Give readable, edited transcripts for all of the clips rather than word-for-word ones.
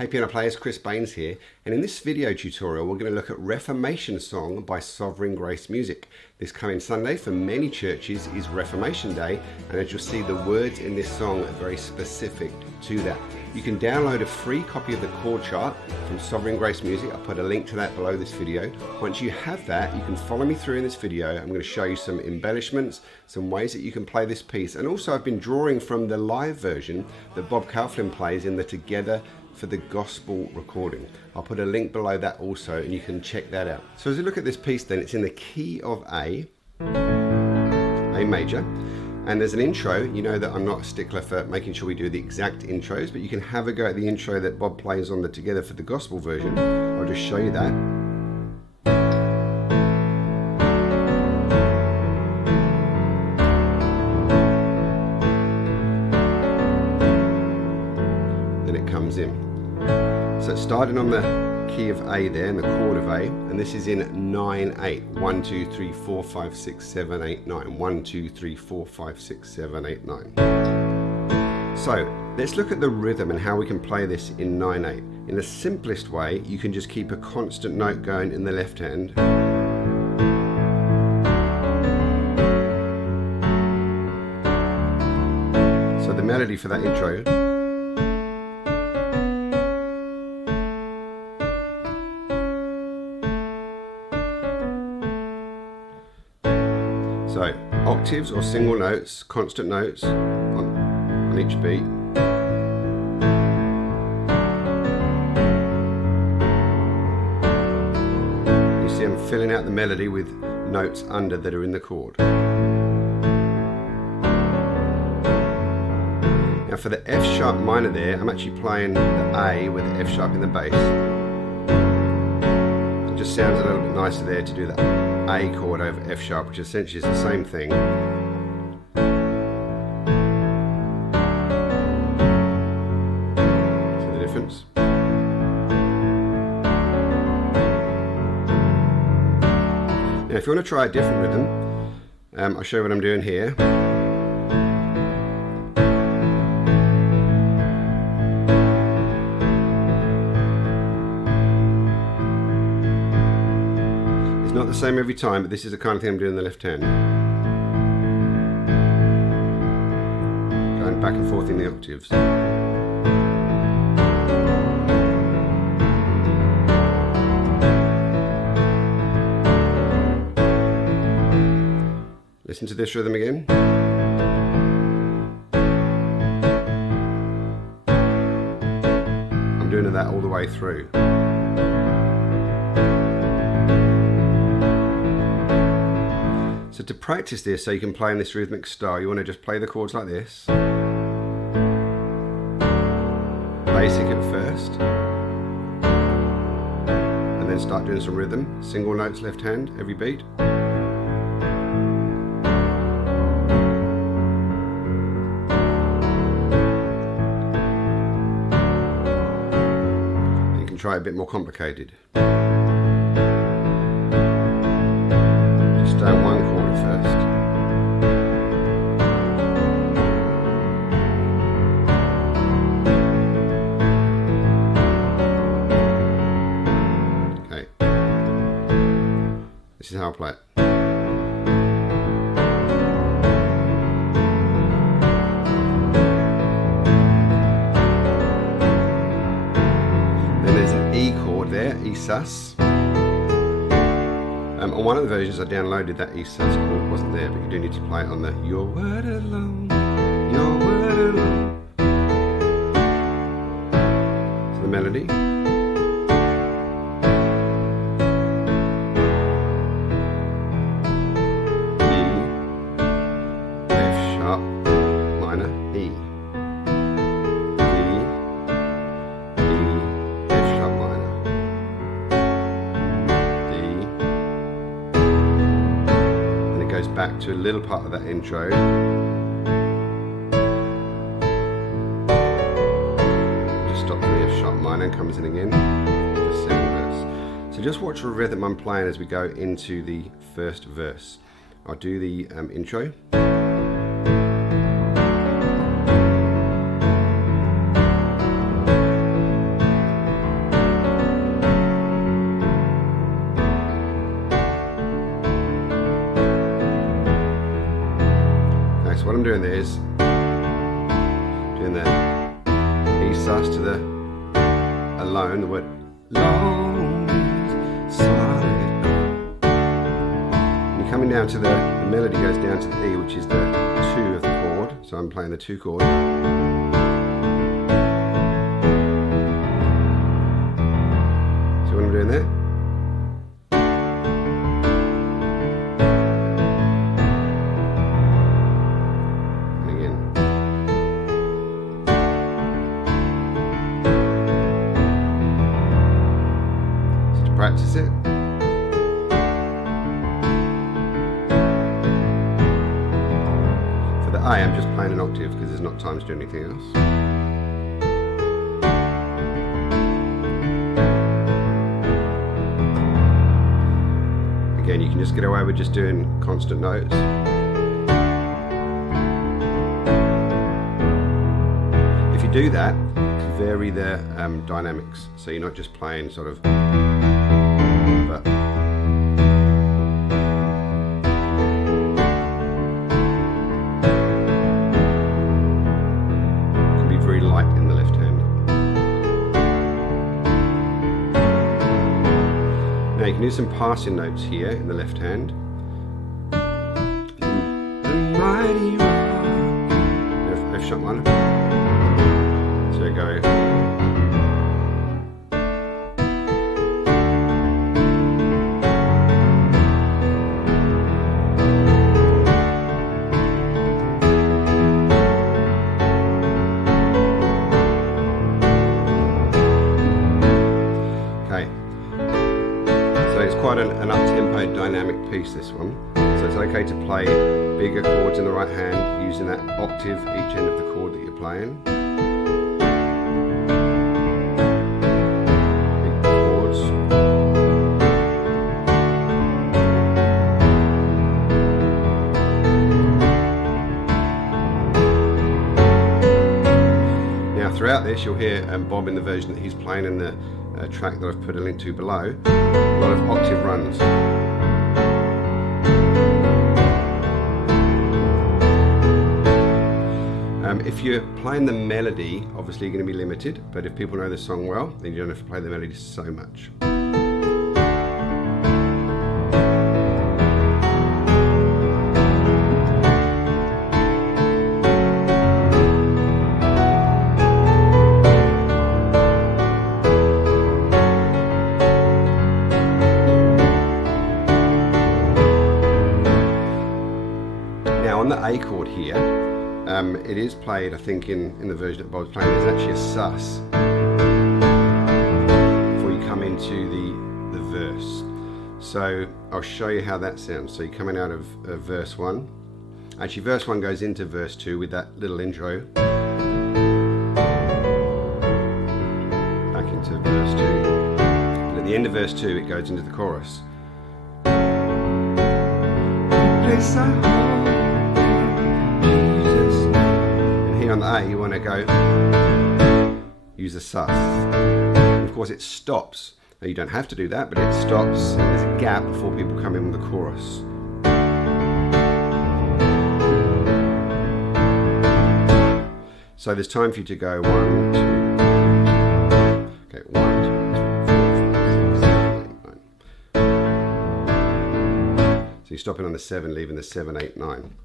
Hey piano players, Chris Baines here, and in this video tutorial we're going to look at Reformation Song by Sovereign Grace Music. This coming Sunday for many churches is Reformation Day, and as you'll see the words in this song are very specific to that. You can download a free copy of the chord chart from Sovereign Grace Music. I'll put a link to that below this video. Once you have that, you can follow me through in this video. I'm going to show you some embellishments, some ways that you can play this piece, and also I've been drawing from the live version that Bob Kauflin plays in the Together for the Gospel recording. I'll put a link below that also, and you can check that out. So as you look at this piece then, it's in the key of A major, and there's an intro. You know that I'm not a stickler for making sure we do the exact intros, but you can have a go at the intro that Bob plays on the Together for the Gospel version. I'll just show you that. Then it comes in. So it's starting on the key of A there, and the chord of A, and this is in 9/8. 1, 2, 3, 4, 5, 6, 7, 8, 9. 1, 2, 3, 4, 5, 6, 7, 8, 9. So let's look at the rhythm and how we can play this in 9/8. In the simplest way, you can just keep a constant note going in the left hand. So the melody for that intro . So octaves or single notes, constant notes on each beat. You see I'm filling out the melody with notes under that are in the chord. Now for the F sharp minor there, I'm actually playing the A with the F sharp in the bass. It just sounds a little bit nicer there to do that A chord over F sharp, which essentially is the same thing. See the difference? Now if you want to try a different rhythm, I'll show you what I'm doing here. It's not the same every time, but this is the kind of thing I'm doing in the left hand. Going back and forth in the octaves. Listen to this rhythm again. I'm doing that all the way through. So to practice this so you can play in this rhythmic style, you want to just play the chords like this. Basic at first. And then start doing some rhythm. Single notes left hand, every beat. You can try a bit more complicated. Just down one chord first. Okay. This is how I play it. Then there's an E chord there, E sus. On one of the versions I downloaded that E sus chord wasn't there, but you do need to play it on the Your Word Alone, Your Word Alone. So the melody. E, F sharp minor, E. D, E, F sharp minor. D. Goes back to a little part of that intro. Just stops the F sharp minor and comes in again to the second verse. So just watch the rhythm I'm playing as we go into the first verse. I'll do the intro. I'm doing there is doing the E sus to the alone, the word long solid. And you're coming down to the melody goes down to the E, which is the 2 of the chord. So I'm playing the 2 chord. See what I'm doing there? Practice it. For the A, I'm just playing an octave because there's not time to do anything else. Again, you can just get away with just doing constant notes. If you do that, vary the dynamics, so you're not just playing sort of, but can be very light in the left hand. Now you can do some passing notes here in the left hand. The mighty rock, F sharp minor. So go. Okay. So it's quite an up-tempo dynamic piece, this one. So it's okay to play bigger chords in the right hand using that octave each end of the chord that you're playing. Throughout this, you'll hear Bob in the version that he's playing in the track that I've put a link to below, a lot of octave runs. If you're playing the melody, obviously you're going to be limited, but if people know the song well, then you don't have to play the melody so much. On the A chord here, it is played, I think, in the version that Bob's playing, there's actually a sus before you come into the verse. So I'll show you how that sounds. So you're coming out of verse 1. Actually, verse 1 goes into verse 2 with that little intro. Back into verse 2. And at the end of verse 2, it goes into the chorus. Place our hope. On the A, you want to go use a sus. And of course, it stops. Now, you don't have to do that, but it stops. And there's a gap before people come in with the chorus. So there's time for you to go 1, 2, 3. Okay, 1, 2, 3, 4, 5, 6, 7, 8, 9. So you're stopping on the 7, leaving the 7, 8, 9.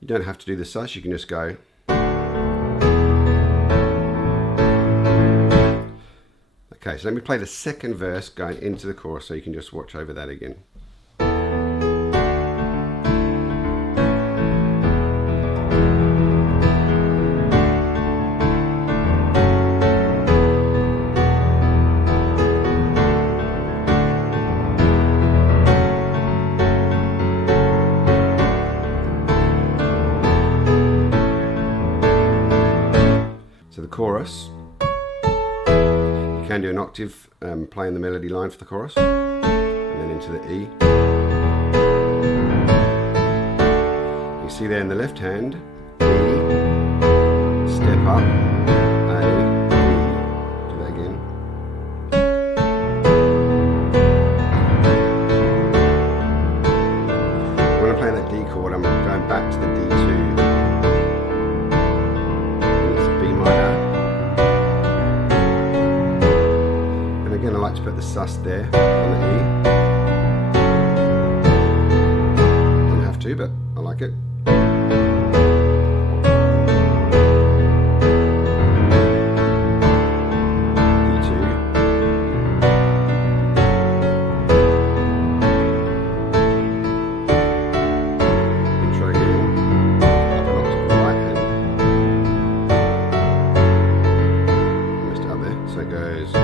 You don't have to do the sus, you can just go. Okay, so let me play the second verse going into the chorus so you can just watch over that again. Chorus. You can do an octave playing the melody line for the chorus, and then into the E. You see there in the left hand, E, step up, A, E. Do that again. sus there on the E. Don't have to, but I like it. So it goes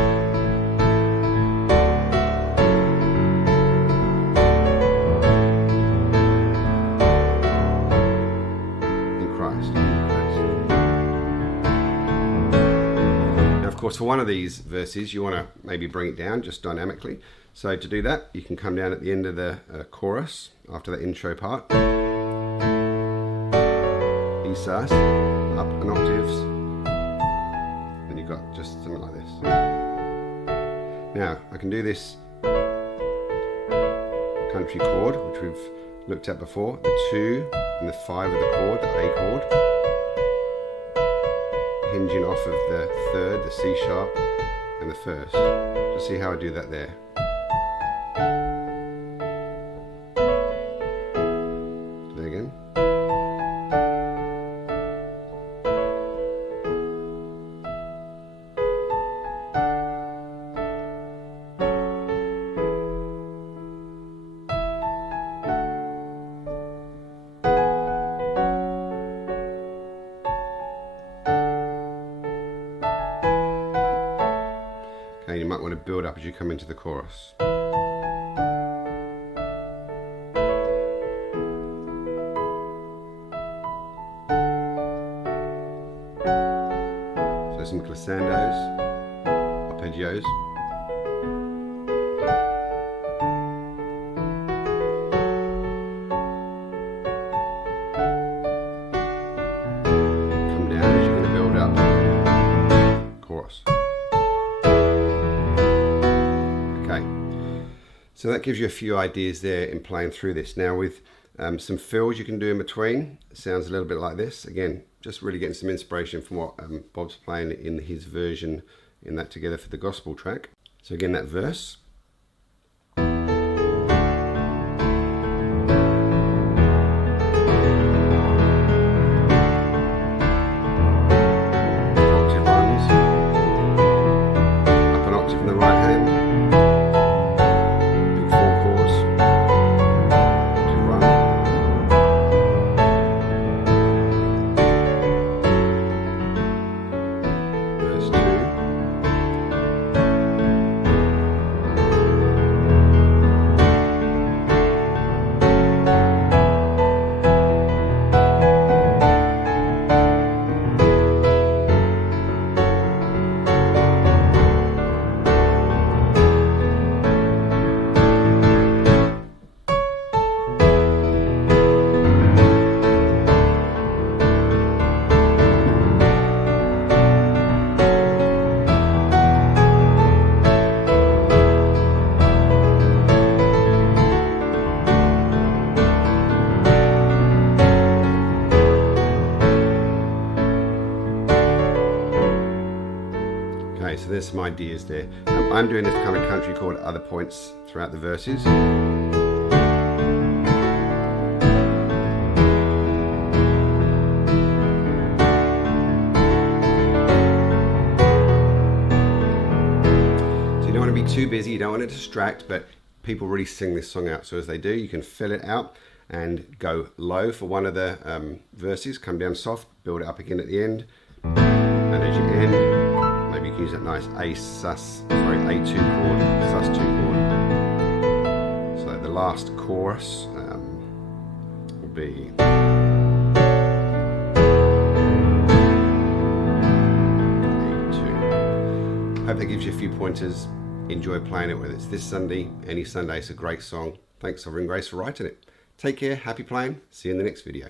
in Christ. Now, of course, for one of these verses, you want to maybe bring it down just dynamically. So to do that, you can come down at the end of the chorus after the intro part. E sus, up an octaves. Got just something like this. Now I can do this country chord, which we've looked at before, the 2 and the 5 of the chord, the A chord, hinging off of the 3rd, the C sharp, and the 1st. Just see how I do that there. Do that again. You might want to build up as you come into the chorus. So some glissandos, arpeggios. Come down as you're going to build up chorus. So that gives you a few ideas there in playing through this. Now with some fills you can do in between, it sounds a little bit like this. Again, just really getting some inspiration from what Bob's playing in his version in that together for the gospel track. So again, that verse. Octave runs. Up an octave in the right hand. Okay, so there's some ideas there. I'm doing this kind of country chord at other points throughout the verses. So you don't want to be too busy, you don't want to distract, but people really sing this song out. So as they do, you can fill it out and go low for one of the verses, come down soft, build it up again at the end, and as you end, maybe you can use that nice A2 chord, sus2 chord. So the last chorus will be A2. Hope that gives you a few pointers. Enjoy playing it, whether it's this Sunday, any Sunday. It's a great song. Thanks, Sovereign Grace, for writing it. Take care, happy playing. See you in the next video.